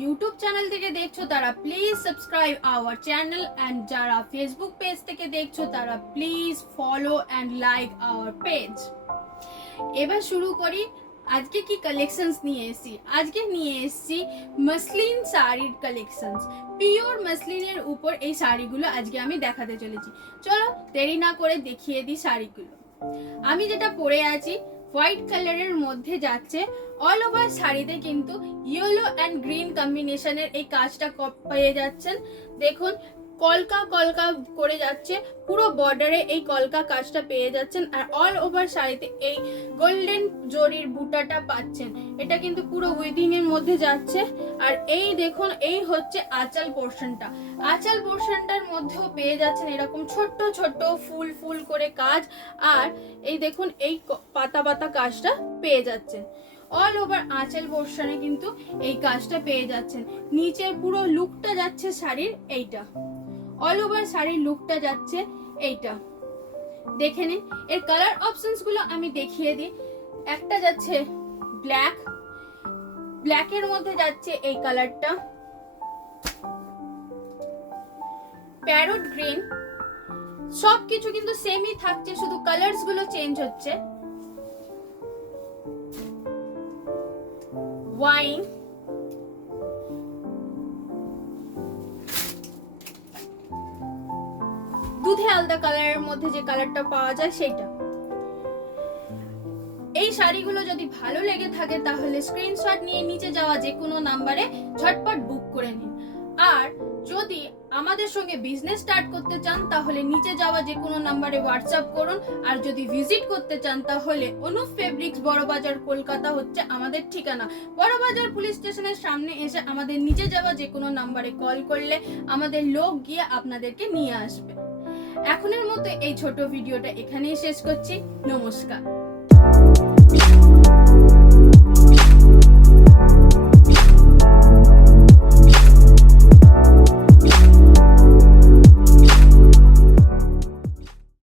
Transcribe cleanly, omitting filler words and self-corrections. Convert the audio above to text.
YouTube channel থেকে দেখছো তারা please subscribe our channel, and যারা ফেসবুক পেজ থেকে দেখছো তারা please follow and like our page. এবার শুরু করি। আজকে কি কালেকশনস নিয়ে এসেছি? আজকে নিয়ে এসেছি মসলিন শাড়ির কালেকশনস। পিওর মসলিনের উপর এই শাড়িগুলো আজকে আমি দেখাতে চলেছি। চলো দেরি না করে দেখিয়ে দিই শাড়িগুলো। আমি যেটা পরে আছি হোয়াইট কালারের মধ্যে যাচ্ছে। অল ওভার শাড়িতে কিন্তু ইয়েলো অ্যান্ড গ্রিন কম্বিনেশনের এই কাজটা পেয়ে যাচ্ছেন। দেখুন কলকা কলকা করে যাচ্ছে, পুরো বর্ডারে এই কলকা কাজটা পেয়ে যাচ্ছেন। আর অল ওভার শাড়িতে এই গোল্ডেন জরির বুটাটা পাচ্ছেন। এটা কিন্তু পুরো উইভিং এর মধ্যে যাচ্ছে। আর এই দেখুন এই হচ্ছে আঁচল পোর্শনটা। আঁচল পোর্শনটার মধ্যেও পেয়ে যাচ্ছেন এরকম ছোট্ট ছোট্ট ফুল ফুল করে কাজ। আর এই দেখুন এই পাতা পাতা কাজটা পেয়ে যাচ্ছেন। অল ওভার আঁচল পোর্শনে কিন্তু এই কাজটা পেয়ে যাচ্ছেন। নিচের পুরো লুকটা যাচ্ছে শাড়ির এইটা। অল ওভার শাড়ির লুকটা যাচ্ছে এইটা। দেখে নিন এর কালার অপশনস গুলো আমি দেখিয়ে দিই। একটা যাচ্ছে ব্ল্যাক, ব্ল্যাকের মধ্যে যাচ্ছে এই কালারটা, প্যারট গ্রিন, সবকিছু কিন্তু সেমই থাকছে, শুধু কালার্স গুলো চেঞ্জ হচ্ছে। ওয়াইন, দুধে আলাদা কালারের মধ্যে যে কালারটা পাওয়া যায় সেইটা। এই শাড়িগুলো যদি ভালো লেগে থাকে তাহলে স্ক্রিনশট নিয়ে নিচে যাওয়া যে কোনো নাম্বারে ঝটপট বুক করে নিন। আর যদি আমাদের সঙ্গে বিজনেস স্টার্ট করতে চান তাহলে নিচে যাওয়া যে কোনো নাম্বারে হোয়াটসঅ্যাপ করুন। আর যদি ভিজিট করতে চান তাহলে অনুপ ফেব্রিক্স বড়বাজার কলকাতা হচ্ছে আমাদের ঠিকানা। বড়বাজার পুলিশ স্টেশনের সামনে এসে আমাদের নিচে যাওয়া যে কোনো নাম্বারে কল করলে আমাদের লোক গিয়ে আপনাদেরকে নিয়ে আসবে। এখনের মতো এই ছোট ভিডিওটা এখানেই শেষ করছি। নমস্কার।